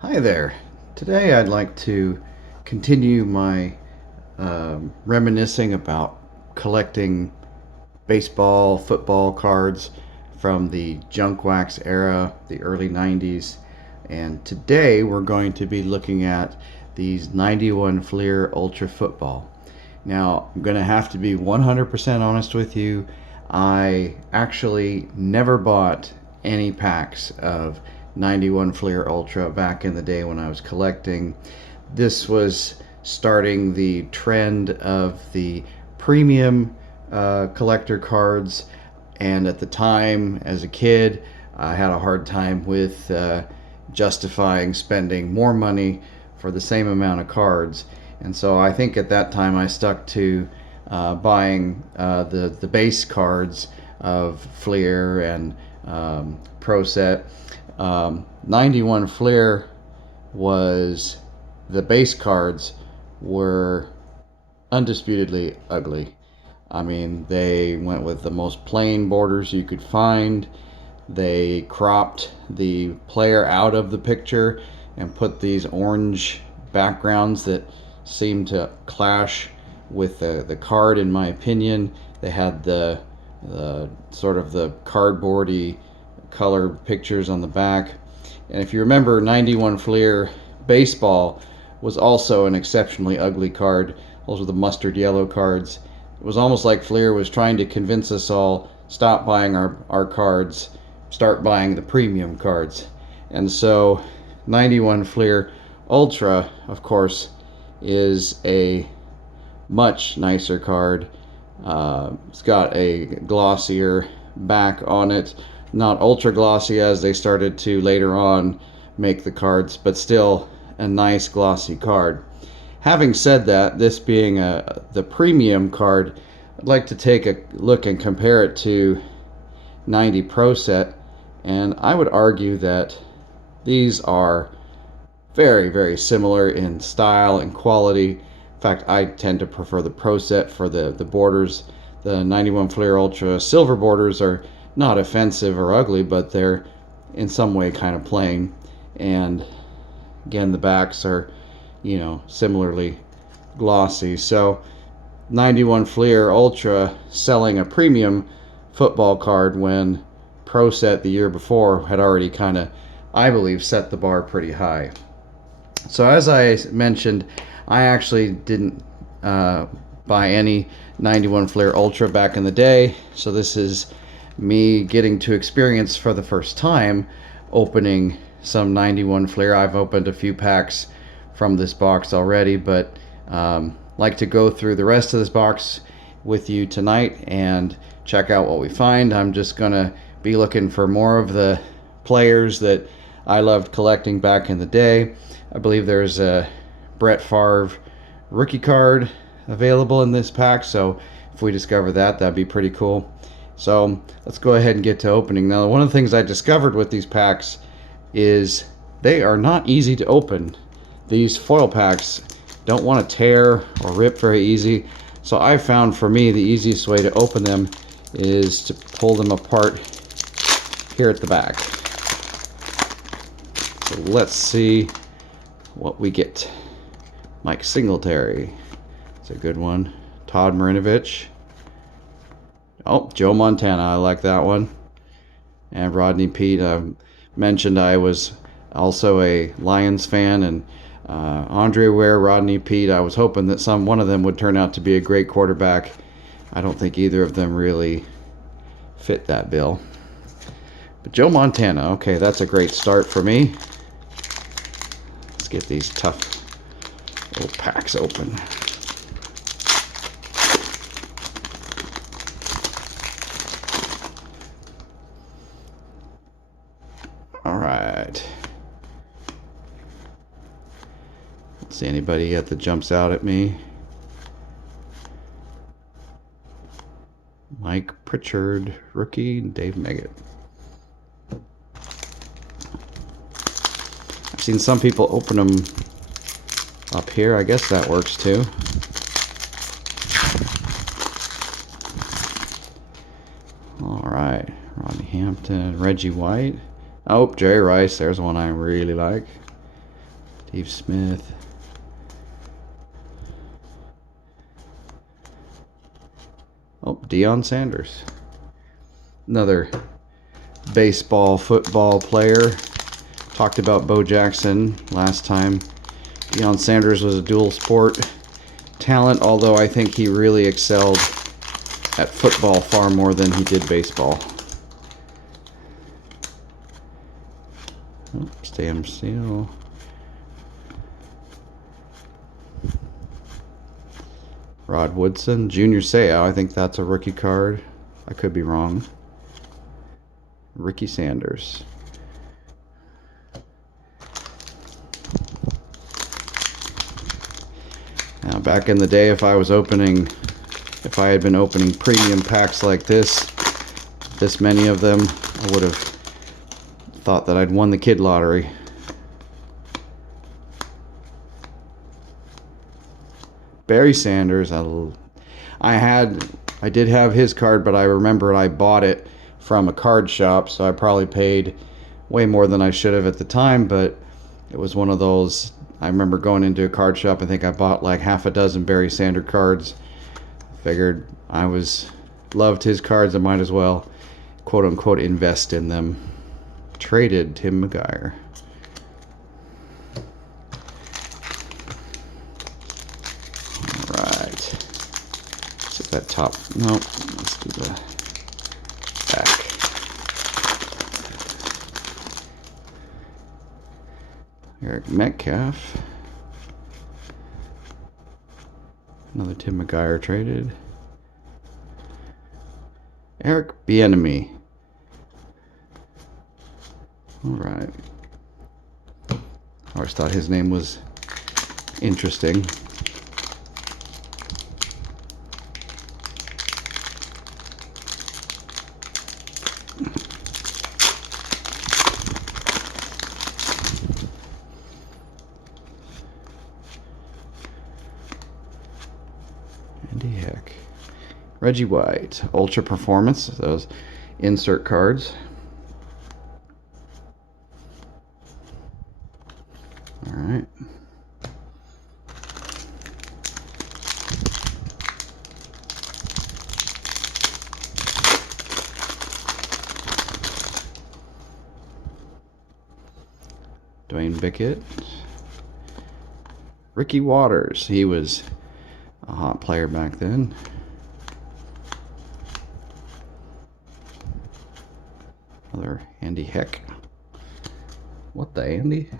Hi there. Today I'd like to continue my reminiscing about collecting baseball, football cards from the junk wax era, the early 90s. And today we're going to be looking at these 91 Fleer Ultra Football. Now, I'm going to have to be 100% honest with you. I actually never bought any packs of 91 Fleer Ultra back in the day when I was collecting. This was starting the trend of the premium collector cards, and at the time, as a kid, I had a hard time with justifying spending more money for the same amount of cards. And so I think at that time I stuck to buying the base cards of Fleer and Pro Set. 91 Fleer was the base cards were undisputedly ugly. I mean, they went with the most plain borders you could find. They cropped the player out of the picture and put these orange backgrounds that seemed to clash with the card, in my opinion. They had the sort of the cardboardy colored pictures on the back. And if you remember, 91 Fleer Baseball was also an exceptionally ugly card. Those were the mustard yellow cards. It was almost like Fleer was trying to convince us all, stop buying our cards, start buying the premium cards. And so 91 Fleer Ultra, of course, is a much nicer card. It's got a glossier back on it. Not ultra glossy as they started to later on make the cards, but still a nice glossy card. Having said that, this being the premium card, I'd like to take a look and compare it to 90 Pro Set, and I would argue that these are very, very similar in style and quality. In fact, I tend to prefer the Pro Set for the borders. The 91 Fleer Ultra silver borders are not offensive or ugly, but they're in some way kind of plain. And again, the backs are, similarly glossy. So 91 Fleer Ultra selling a premium football card when Pro Set the year before had already kind of, I believe, set the bar pretty high. So as I mentioned, I actually didn't buy any 91 Fleer Ultra back in the day. So this is me getting to experience for the first time opening some 91 Fleer. I've opened a few packs from this box already, but like to go through the rest of this box with you tonight and check out what we find. I'm just gonna be looking for more of the players that I loved collecting back in the day. I believe there's a Brett Favre rookie card available in this pack, so if we discover that, that'd be pretty cool. So let's go ahead and get to opening. Now, one of the things I discovered with these packs is they are not easy to open. These foil packs don't want to tear or rip very easy. So I found for me the easiest way to open them is to pull them apart here at the back. So let's see what we get. Mike Singletary. It's a good one. Todd Marinovich. Oh, Joe Montana. I like that one. And Rodney Peete. I mentioned I was also a Lions fan, and Andre Ware, Rodney Peete. I was hoping that one of them would turn out to be a great quarterback. I don't think either of them really fit that bill. But Joe Montana. Okay, that's a great start for me. Let's get these tough little packs open. All right. See anybody yet that jumps out at me? Mike Pritchard, rookie, Dave Meggett. I've seen some people open them up here. I guess that works too. All right, Rodney Hampton, Reggie White. Oh, Jerry Rice. There's one I really like. Steve Smith. Oh, Deion Sanders. Another baseball, football player. Talked about Bo Jackson last time. Deion Sanders was a dual sport talent, although I think he really excelled at football far more than he did baseball. Oh, Stam Seal. Rod Woodson. Junior Seau. I think that's a rookie card. I could be wrong. Ricky Sanders. Now, back in the day, if I had been opening premium packs like this many of them, I would have thought that I'd won the kid lottery. Barry Sanders. I did have his card, but I remember I bought it from a card shop, so I probably paid way more than I should have at the time, but it was one of those. I remember going into a card shop. I think I bought like half a dozen Barry Sanders cards. Figured loved his cards. I might as well, quote unquote, invest in them. Traded Tim McGuire. All right. Set that top. No, let's do the back. Eric Metcalf. Another Tim McGuire traded. Eric Bieniemy. All right. I always thought his name was interesting. Andy Heck. Reggie White. Ultra Performance. Those insert cards. All right. Dwayne Bickett. Ricky Waters. He was a hot player back then. Another Andy Heck. What the Andy?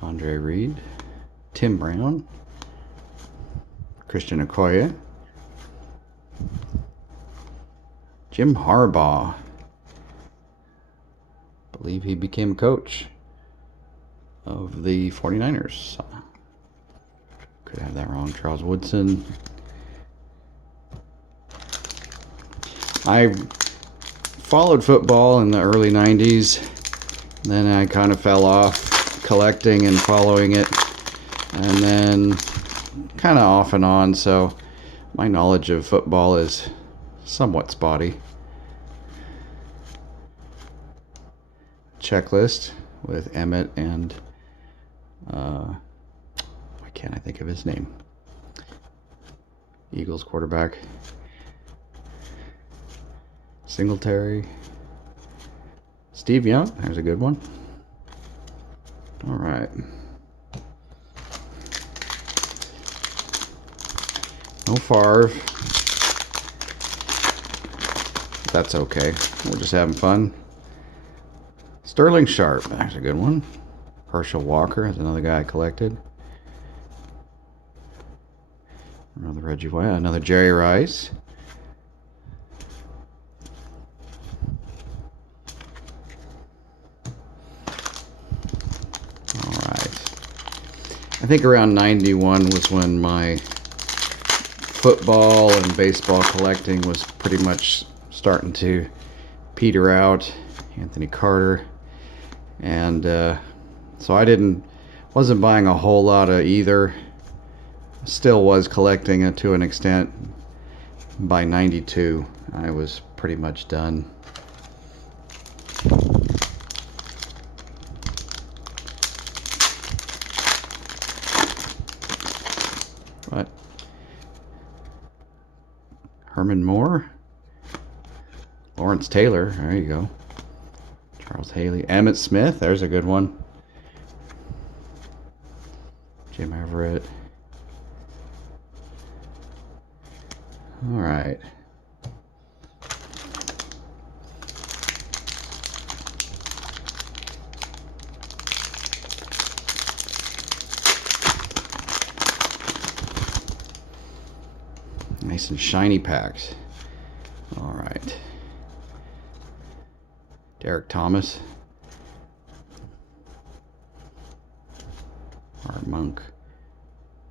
Andre Reed. Tim Brown. Christian Okoye. Jim Harbaugh. I believe he became a coach of the 49ers. Could have that wrong. Charles Woodson. I followed football in the early 90s. Then I kind of fell off collecting and following it. And then kind of off and on, so my knowledge of football is somewhat spotty. Checklist with Emmett and why can't I think of his name? Eagles quarterback. Singletary. Steve Young, there's a good one. All right. No Favre. That's okay. We're just having fun. Sterling Sharp. That's a good one. Herschel Walker is another guy I collected. Another Reggie White. Another Jerry Rice. All right. I think around 91 was when my football and baseball collecting was pretty much starting to peter out. Anthony Carter. And so I didn't Wasn't buying a whole lot of either. Still was collecting it to an extent. By 92, I was pretty much done. What? Herman Moore? Lawrence Taylor, there you go. Charles Haley. Emmitt Smith, there's a good one. Jim Everett. All right. Nice and shiny packs. All right. Derek Thomas. Art Monk.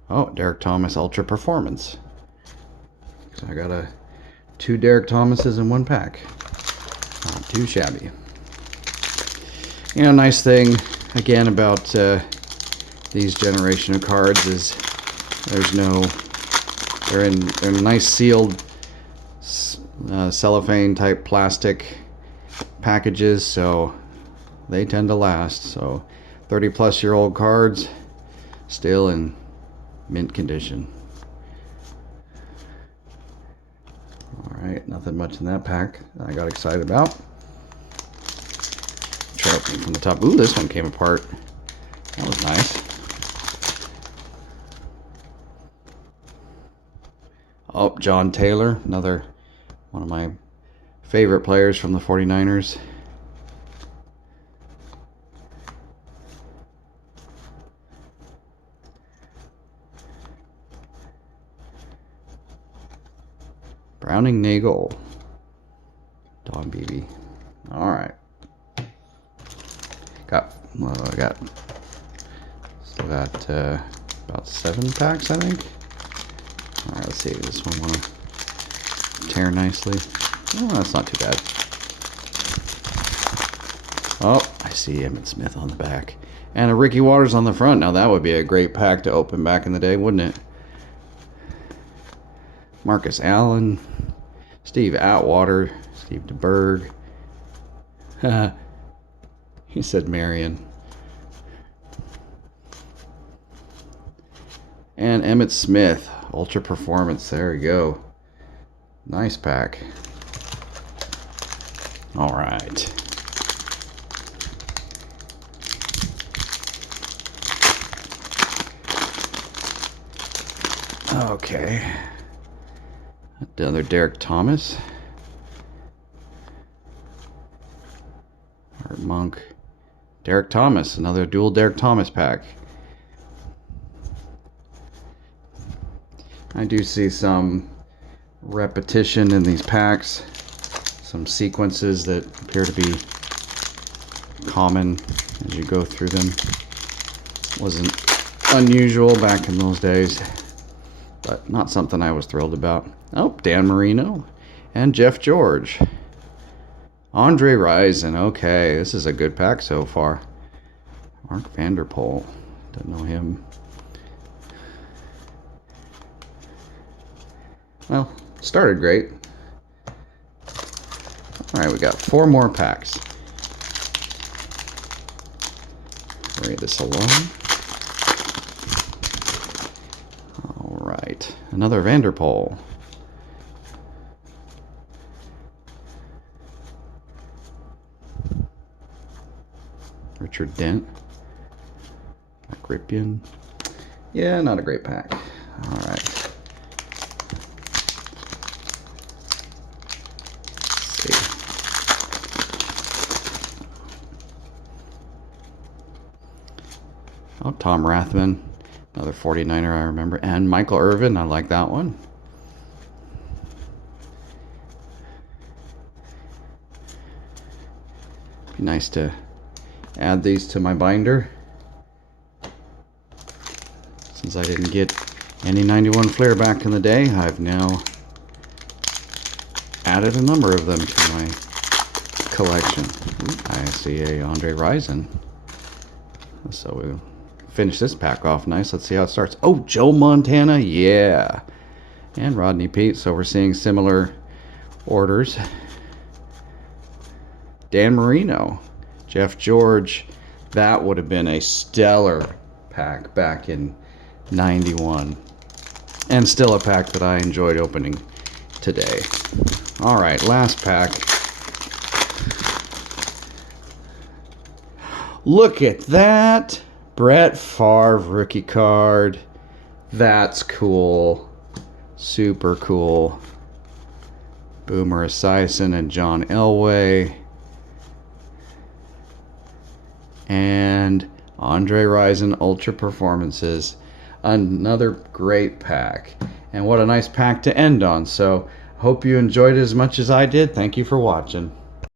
Oh, Derek Thomas Ultra Performance. So I got two Derek Thomases in one pack. Not too shabby. You know, nice thing again about these generation of cards is they're in nice sealed cellophane type plastic packages, so they tend to last. So 30-plus-year-old cards still in mint condition. Alright, nothing much in that pack that I got excited about. Try opening from the top. Ooh, this one came apart. That was nice. Oh, John Taylor, another one of my favorite players from the 49ers. Browning Nagel. Don Beebe. Alright. Still got about 7 packs, I think. Alright, let's see. This one want to tear nicely. Oh, that's not too bad. Oh, I see Emmitt Smith on the back. And a Ricky Watters on the front. Now that would be a great pack to open back in the day, wouldn't it? Marcus Allen. Steve Atwater. Steve DeBerg. He said Marion. And Emmitt Smith. Ultra Performance. There we go. Nice pack. All right. Okay. Another Derek Thomas. Art Monk. Derek Thomas. Another dual Derek Thomas pack. I do see some repetition in these packs. Some sequences that appear to be common as you go through them. Wasn't unusual back in those days, but not something I was thrilled about. Oh, Dan Marino and Jeff George. Andre Rison. Okay, this is a good pack so far. Mark Vanderpool. Don't know him. Well, started great. Alright, we got 4 more packs. Read this alone. Alright, another Vanderpool. Richard Dent. Ripien. Yeah, not a great pack. Alright. Oh, Tom Rathman, another 49er I remember. And Michael Irvin, I like that one. Be nice to add these to my binder. Since I didn't get any 91 Fleer back in the day, I've now added a number of them to my collection. Ooh, I see a Andre Rison. So we'll finish this pack off nice. Let's see how it starts. Oh, Joe Montana, yeah. And Rodney Peete, so we're seeing similar orders. Dan Marino, Jeff George, that would have been a stellar pack back in 91. And still a pack that I enjoyed opening today. All right, last pack. Look at that. Brett Favre rookie card. That's cool. Super cool. Boomer Esiason and John Elway. And Andre Rison Ultra Performances. Another great pack. And what a nice pack to end on. So, hope you enjoyed it as much as I did. Thank you for watching.